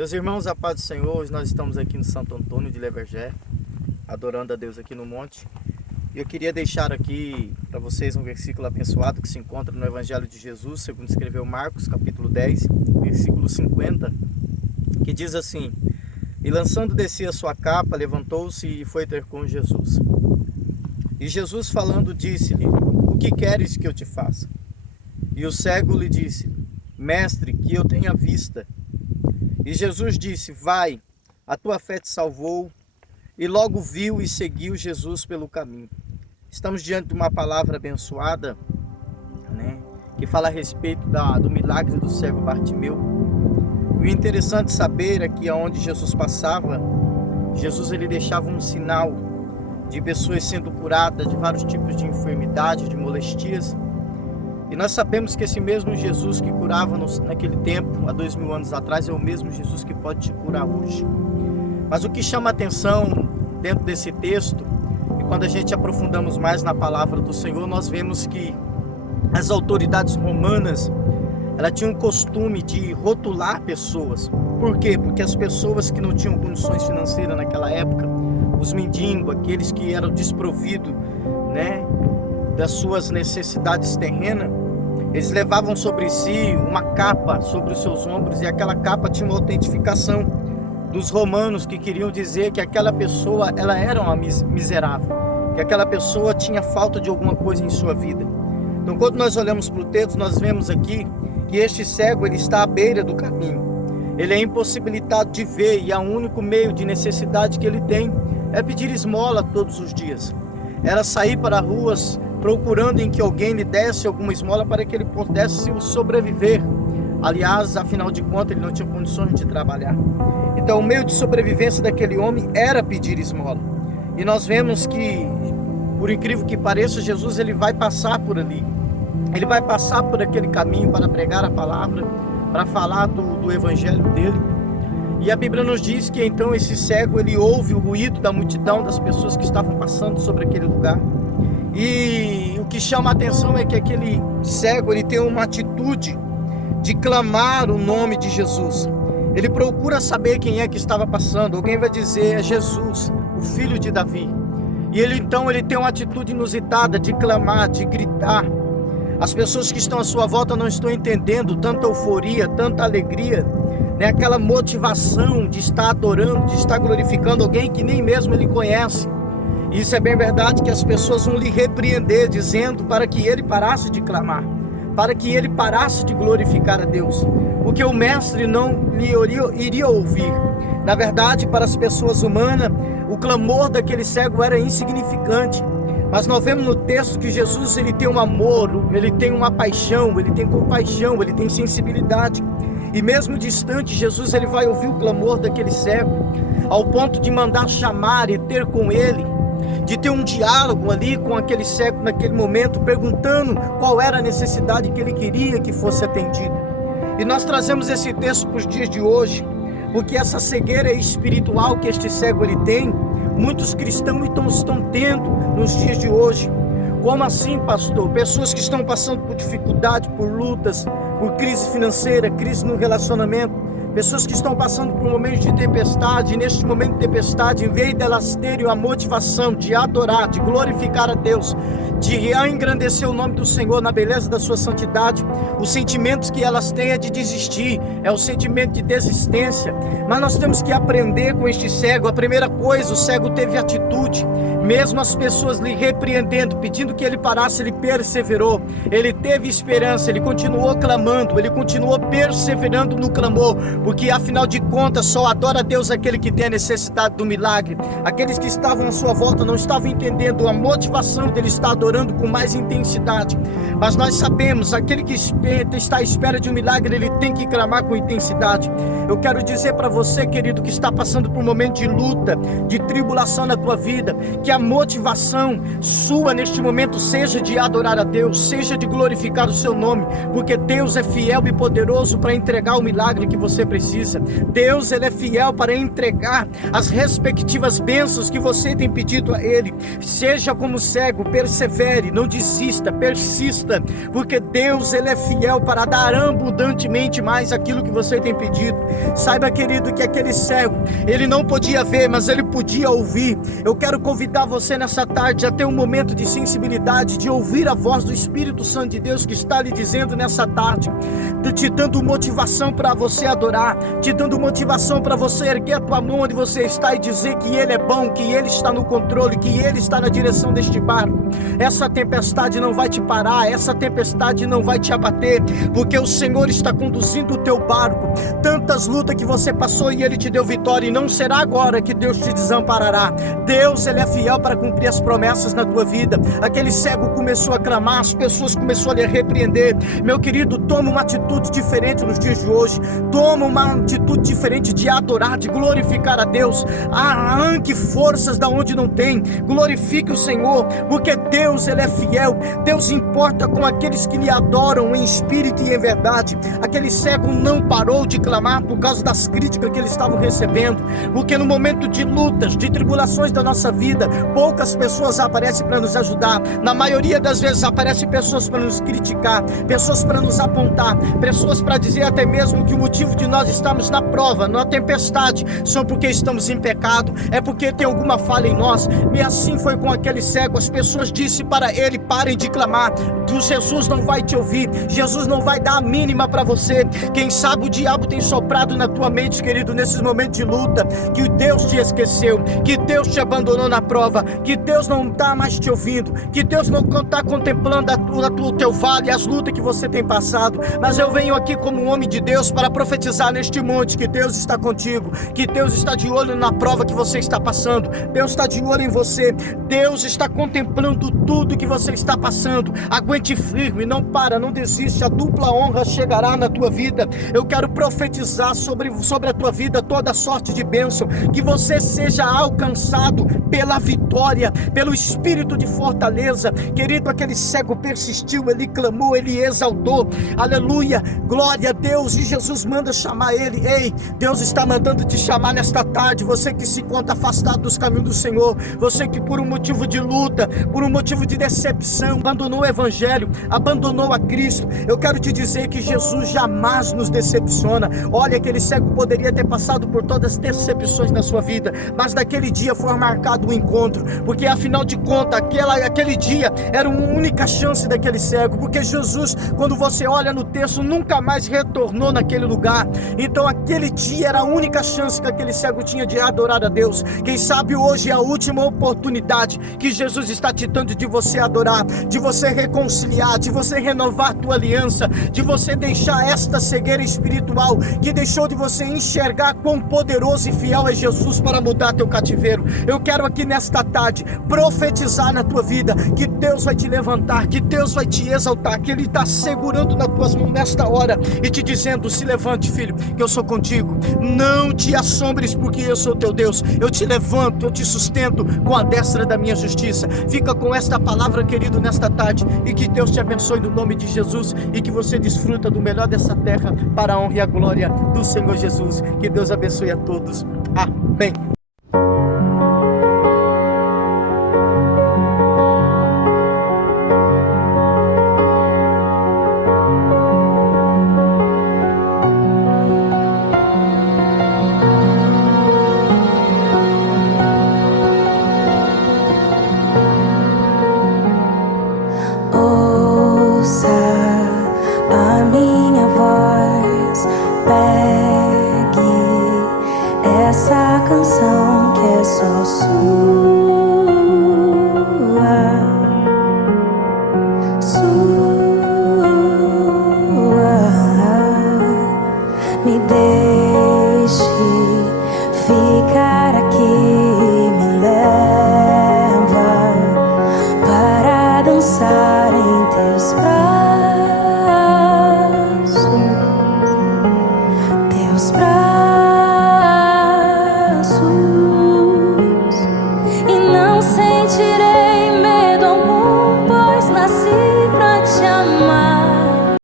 Meus irmãos, a paz do Senhor, hoje nós estamos aqui no Santo Antônio de Levergé, adorando a Deus aqui no monte. E eu queria deixar aqui para vocês um versículo abençoado que se encontra no Evangelho de Jesus, segundo escreveu Marcos, capítulo 10, versículo 50, que diz assim: E lançando de si a sua capa, levantou-se e foi ter com Jesus. E Jesus falando disse-lhe: O que queres que eu te faça? E o cego lhe disse: Mestre, que eu tenha vista. E Jesus disse: Vai, a tua fé te salvou. E logo viu e seguiu Jesus pelo caminho. Estamos diante de uma palavra abençoada, que fala a respeito do milagre do cego Bartimeu. O interessante saber é que aonde Jesus passava, Jesus ele deixava um sinal de pessoas sendo curadas de vários tipos de enfermidades, de molestias. E nós sabemos que esse mesmo Jesus que curava naquele tempo, há 2000 anos atrás, é o mesmo Jesus que pode te curar hoje. Mas o que chama a atenção dentro desse texto, e quando a gente aprofundamos mais na palavra do Senhor, nós vemos que as autoridades romanas, elas tinham o costume de rotular pessoas. Por quê? Porque as pessoas que não tinham condições financeiras naquela época, os mendigos, aqueles que eram desprovidos, das suas necessidades terrenas, eles levavam sobre si uma capa sobre os seus ombros, e aquela capa tinha uma autentificação dos romanos que queriam dizer que aquela pessoa ela era uma miserável, que aquela pessoa tinha falta de alguma coisa em sua vida. Então, quando nós olhamos para o texto, nós vemos aqui que este cego ele está à beira do caminho. Ele é impossibilitado de ver, e o único meio de necessidade que ele tem é pedir esmola todos os dias. Era sair para as ruas procurando em que alguém lhe desse alguma esmola para que ele pudesse sobreviver. Aliás, afinal de contas, ele não tinha condições de trabalhar. Então, o meio de sobrevivência daquele homem era pedir esmola. E nós vemos que, por incrível que pareça, Jesus ele vai passar por ali. Ele vai passar por aquele caminho para pregar a palavra, para falar do evangelho dele. E a Bíblia nos diz que então esse cego ele ouve o ruído da multidão das pessoas que estavam passando sobre aquele lugar. E o que chama a atenção é que aquele cego ele tem uma atitude de clamar o nome de Jesus. Ele procura saber quem é que estava passando. Alguém vai dizer: é Jesus, o filho de Davi. E ele tem uma atitude inusitada de clamar, de gritar. As pessoas que estão à sua volta não estão entendendo tanta euforia, tanta alegria, aquela motivação de estar adorando, de estar glorificando alguém que nem mesmo ele conhece. E isso é bem verdade, que as pessoas vão lhe repreender, dizendo para que ele parasse de clamar, para que ele parasse de glorificar a Deus, porque o mestre não lhe iria ouvir. Na verdade, para as pessoas humanas, o clamor daquele cego era insignificante. Mas nós vemos no texto que Jesus ele tem um amor, ele tem uma paixão, ele tem compaixão, ele tem sensibilidade. E mesmo distante, Jesus ele vai ouvir o clamor daquele cego, ao ponto de mandar chamar e ter com ele, de ter um diálogo ali com aquele cego naquele momento, perguntando qual era a necessidade que ele queria que fosse atendida. E nós trazemos esse texto para os dias de hoje, porque essa cegueira espiritual que este cego ele tem, muitos cristãos estão tendo nos dias de hoje. Como assim, pastor? Pessoas que estão passando por dificuldade, por lutas, por crise financeira, crise no relacionamento, pessoas que estão passando por um momento de tempestade, e neste momento de tempestade, em vez delas terem a motivação de adorar, de glorificar a Deus, de engrandecer o nome do Senhor na beleza da sua santidade, os sentimentos que elas têm é de desistir, é o sentimento de desistência. Mas nós temos que aprender com este cego. A primeira coisa, o cego teve atitude, mesmo as pessoas lhe repreendendo, pedindo que ele parasse, ele perseverou, ele teve esperança, ele continuou clamando, ele continuou perseverando no clamor, porque afinal de contas só adora a Deus aquele que tem a necessidade do milagre. Aqueles que estavam à sua volta não estavam entendendo a motivação dele estar adorando com mais intensidade, mas nós sabemos, aquele que está à espera de um milagre, ele tem que clamar com intensidade. Eu quero dizer para você, querido, que está passando por um momento de luta, de tribulação na tua vida, que a motivação sua neste momento seja de adorar a Deus, seja de glorificar o seu nome, porque Deus é fiel e poderoso para entregar o milagre que você precisa. Deus, Ele é fiel para entregar as respectivas bênçãos que você tem pedido a Ele. Seja como cego, persevere, não desista, persista, porque Deus, Ele é fiel para dar abundantemente mais aquilo que você tem pedido. Saiba, querido, que aquele cego, ele não podia ver, mas ele podia ouvir. Eu quero convidar você nessa tarde a ter um momento de sensibilidade, de ouvir a voz do Espírito Santo de Deus que está lhe dizendo nessa tarde, te dando motivação para você adorar, te dando motivação para você erguer a tua mão onde você está e dizer que Ele é bom, que Ele está no controle, que Ele está na direção deste barco. Essa tempestade não vai te parar, essa tempestade não vai te abater, porque o Senhor está conduzindo o teu barco. Tantas lutas que você passou e Ele te deu vitória, e não será agora que Deus te desamparará. Deus, Ele é fiel para cumprir as promessas na tua vida. Aquele cego começou a clamar, as pessoas começaram a lhe repreender. Meu querido, toma uma atitude diferente nos dias de hoje. Toma uma atitude diferente de adorar, de glorificar a Deus. Arranque forças da onde não tem. Glorifique o Senhor, porque Deus, Ele é fiel. Deus importa com aqueles que lhe adoram em espírito e em verdade. Aquele cego não parou de clamar por causa das críticas que eles estavam recebendo, porque no momento de lutas, de tribulações da nossa vida, poucas pessoas aparecem para nos ajudar. Na maioria das vezes aparecem pessoas para nos criticar, pessoas para nos apontar, pessoas para dizer até mesmo que o motivo de nós estarmos na prova, na tempestade, são porque estamos em pecado, é porque tem alguma falha em nós. E assim foi com aquele cego. As pessoas disseram para ele: parem de clamar, Jesus não vai te ouvir, Jesus não vai dar a mínima para você. Quem sabe o diabo tem soprado na tua mente, querido, nesses momentos de luta, que Deus te esqueceu, que Deus te abandonou na prova, que Deus não está mais te ouvindo, que Deus não está contemplando o teu vale, as lutas que você tem passado. Mas eu venho aqui como um homem de Deus para profetizar neste monte que Deus está contigo, que Deus está de olho na prova que você está passando, Deus está de olho em você, Deus está contemplando tudo que você está passando. Aguente firme, não para, não desiste, a dupla honra chegará na tua vida. Eu quero profetizar sobre a tua vida toda sorte de bênção, que você seja alcançado pela vitória, pelo espírito de fortaleza. Querido, aquele cego persistiu, ele clamou, ele exaltou, aleluia, glória a Deus, e Jesus manda chamar ele. Ei, Deus está mandando te chamar nesta tarde, você que se encontra afastado dos caminhos do Senhor, você que por um motivo de luta, por um motivo de decepção, abandonou o Evangelho, abandonou a Cristo. Eu quero te dizer que Jesus jamais nos decepciona. Olha, aquele cego poderia ter passado por todas as decepções na sua vida, mas naquele dia foi marcado um encontro, porque afinal de contas, aquele dia era uma única chance daquele cego, porque Jesus, quando você olha no texto, nunca mais retornou naquele lugar. Então aquele dia era a única chance que aquele cego tinha de adorar a Deus. Quem sabe hoje é a última oportunidade que Jesus está te dando de você adorar, de você reconciliar, de você renovar a tua aliança, de você deixar esta cegueira espiritual que deixou de você enxergar quão poderoso e fiel é Jesus para mudar teu cativeiro. Eu quero aqui nesta tarde profetizar na tua vida que Deus vai te levantar, que Deus vai te exaltar, que Ele está segurando nas tuas mãos nesta hora e te dizendo: se levante, filho, que eu sou contigo, não te assombres, porque eu sou teu Deus, eu te levanto, eu te sustento com a destra da minha justiça. Fica com esta palavra, querido, nesta tarde, e que Deus te abençoe no nome de Jesus, e que você desfruta do melhor dessa terra para a honra e a glória do Senhor Jesus. Que Deus abençoe a todos. Amém.